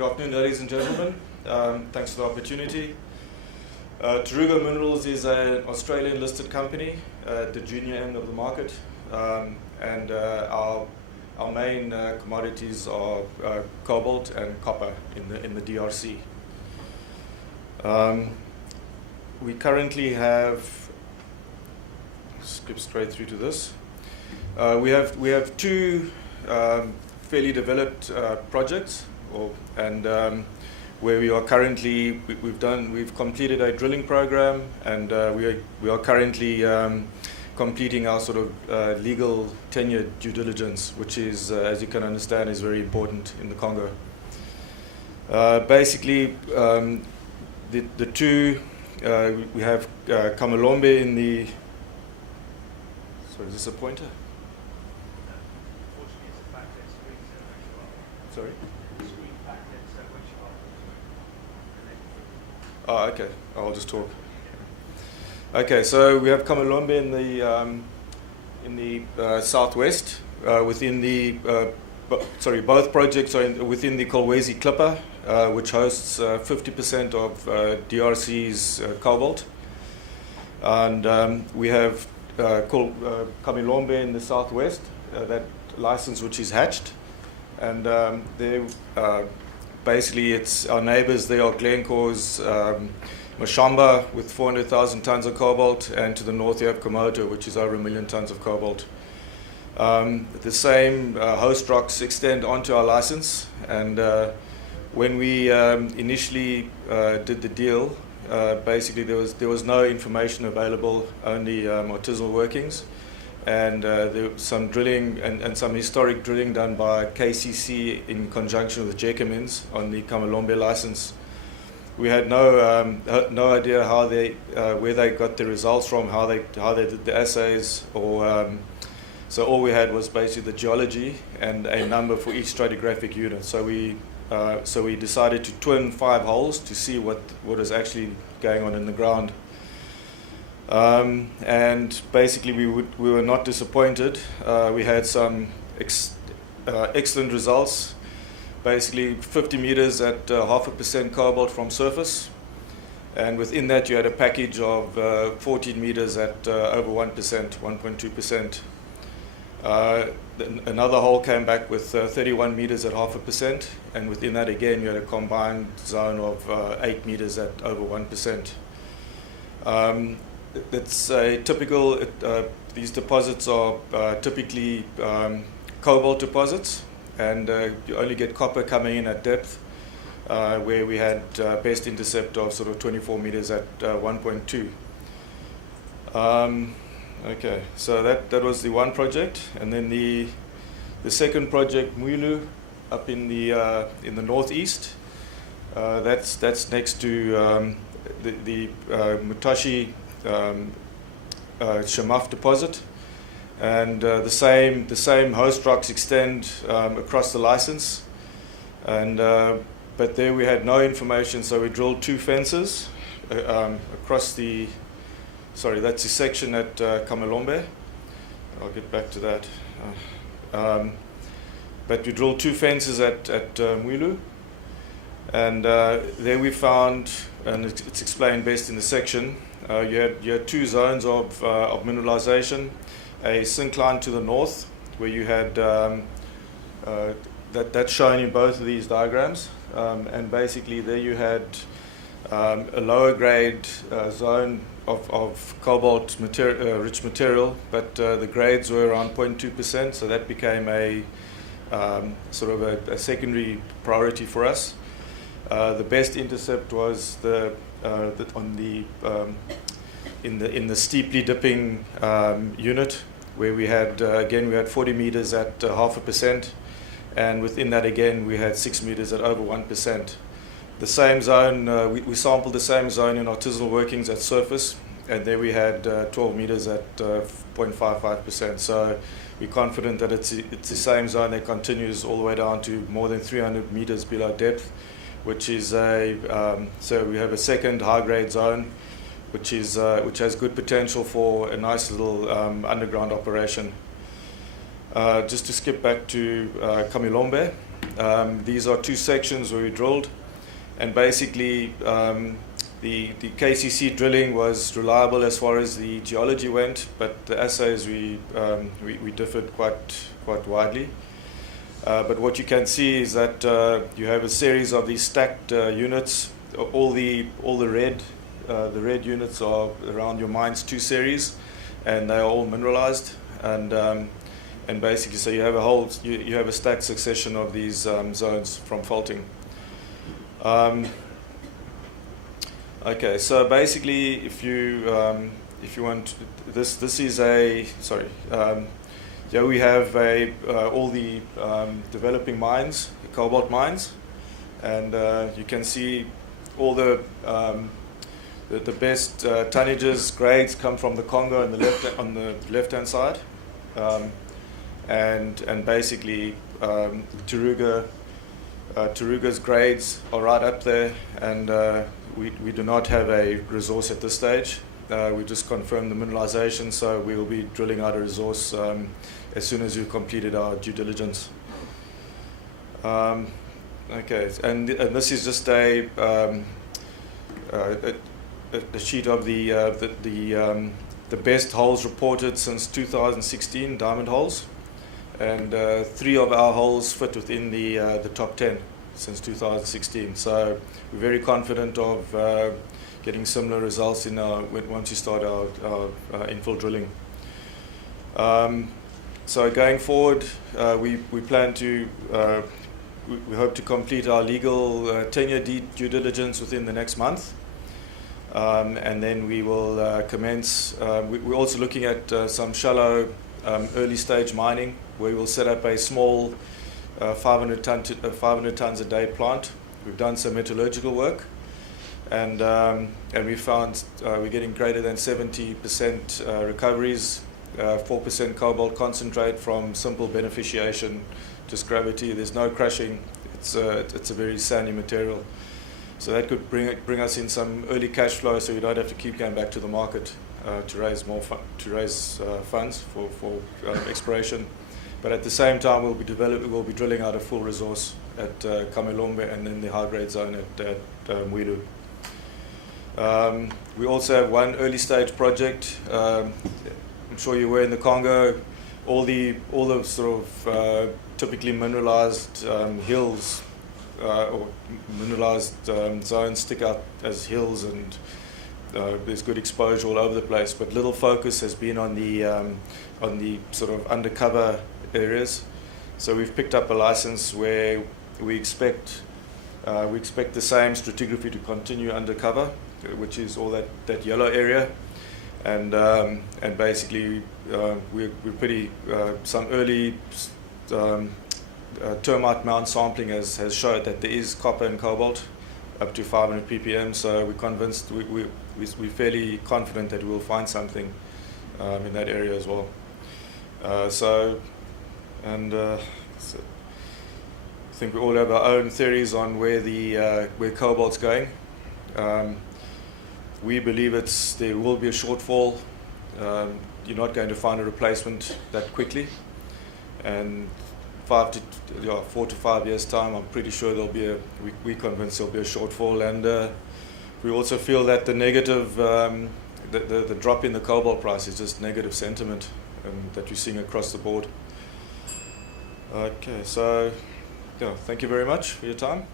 Good afternoon, ladies and gentlemen. Thanks for the opportunity. Taruga Minerals is an Australian listed company at the junior end of the market, and our main commodities are cobalt and copper in the DRC. We currently have, skip straight through to this. We have two fairly developed projects, where we are currently we've completed a drilling program, and we are currently completing our sort of legal tenure due diligence, which is, as you can understand, is very important in the Congo. Basically, the two we have Kamalombe in the. Sorry, is this a pointer? Sorry? Oh, okay. I'll just talk. Okay, so we have Kamalombe in the southwest, within the both projects are within the Kolwezi Clipper, which hosts 50% of DRC's cobalt, and we have Kamalombe in the southwest, that license which is hatched, and they basically it's our neighbors. They are Glencore's Mashamba with 400,000 tons of cobalt, and to the north you have Komoto, which is over 1 million tons of cobalt. The same host rocks extend onto our license, and when we initially did the deal, basically there was no information available, only artisanal workings, and there was some drilling and some historic drilling done by KCC in conjunction with Jacomins on the Kamalombe license. We had no idea how where they got the results from, how they did the assays, or so all we had was basically the geology and a number for each stratigraphic unit. So we decided to twin 5 holes to see what is actually going on in the ground. And basically we were not disappointed. We had some excellent results. Basically 50 meters at 0.5% cobalt from surface, and within that you had a package of 14 meters at over 1%, 1.2%. Another hole came back with 31 meters at 0.5%, and within that again you had a combined zone of 8 meters at over 1%. It's a typical, these deposits are typically cobalt deposits, and you only get copper coming in at depth, where we had best intercept of sort of 24 meters at 1.2. Okay, so that was the one project, and then the second project, Mwilu, up in the northeast. That's next to the Mutashi Shamaf deposit, and the same host rocks extend across the license, and but there we had no information, so we drilled 2 fences across the. Sorry, that's the section at Kamalombe. I'll get back to that. But we drilled 2 fences at Mwilu, and there we found, and it's explained best in the section. You had 2 zones of mineralization. A syncline to the north, where you had that's shown in both of these diagrams, and basically there you had a lower grade zone of cobalt rich material, but the grades were around 0.2%, so that became a sort of a secondary priority for us. The best intercept was in the steeply dipping unit, where we had again 40 meters at 0.5%, and within that again we had 6 meters at over 1%. The same zone, we sampled the same zone in artisanal workings at surface, and there we had 12 meters at 0.55%. So we're confident that it's the same zone that continues all the way down to more than 300 meters below depth, which is so we have a second high grade zone, which has good potential for a nice little underground operation. Just to skip back to Kamalombe, These are two sections where we drilled, and basically the KCC drilling was reliable as far as the geology went, but the assays we differed quite widely. But what you can see is that you have a series of these stacked units. All the red units are around your Mines 2 series, and they are all mineralized. And basically, so you have you have a stacked succession of these zones from faulting. Okay, so basically, if you want, this is a here we have all the developing mines, cobalt mines, and you can see all the best tonnages, grades come from the Congo on the left-hand side, and basically Taruga's grades are right up there, and we do not have a resource at this stage. We just confirmed the mineralization, so we will be drilling out a resource as soon as we've completed our due diligence. Okay, and this is just a sheet of the best holes reported since 2016, diamond holes, and 3 of our holes fit within the top 10 since 2016. So we're very confident of getting similar results once we start our infill drilling. So going forward, we plan to we hope to complete our legal tenure due diligence within the next month, and then we will commence. We're also looking at some shallow early stage mining, where we'll set up a small 500 tons a day plant. We've done some metallurgical work, and we found we're getting greater than 70% recoveries, 4% cobalt concentrate from simple beneficiation, just gravity. There's no crushing. It's a very sandy material, so that could bring us in some early cash flow, so we don't have to keep going back to the market to raise funds for exploration. But at the same time, we'll be drilling out a full resource at Kamelombe and then the high grade zone at Mwilu. We also have one early stage project. I'm sure you were in the Congo. All the sort of typically mineralized hills or mineralized zones stick out as hills, and there's good exposure all over the place. But little focus has been on the sort of undercover areas. So we've picked up a license where we expect the same stratigraphy to continue undercover, which is all that yellow area, and basically we're pretty some early termite mound sampling has showed that there is copper and cobalt up to 500 ppm. So we're convinced, we're fairly confident that we'll find something in that area as well. So I think we all have our own theories on where cobalt's going. We believe there will be a shortfall. You're not going to find a replacement that quickly, and 4 to 5 years time, I'm pretty sure we're convinced there'll be a shortfall. And we also feel that the negative, the drop in the cobalt price is just negative sentiment that you're seeing across the board. Okay, so thank you very much for your time.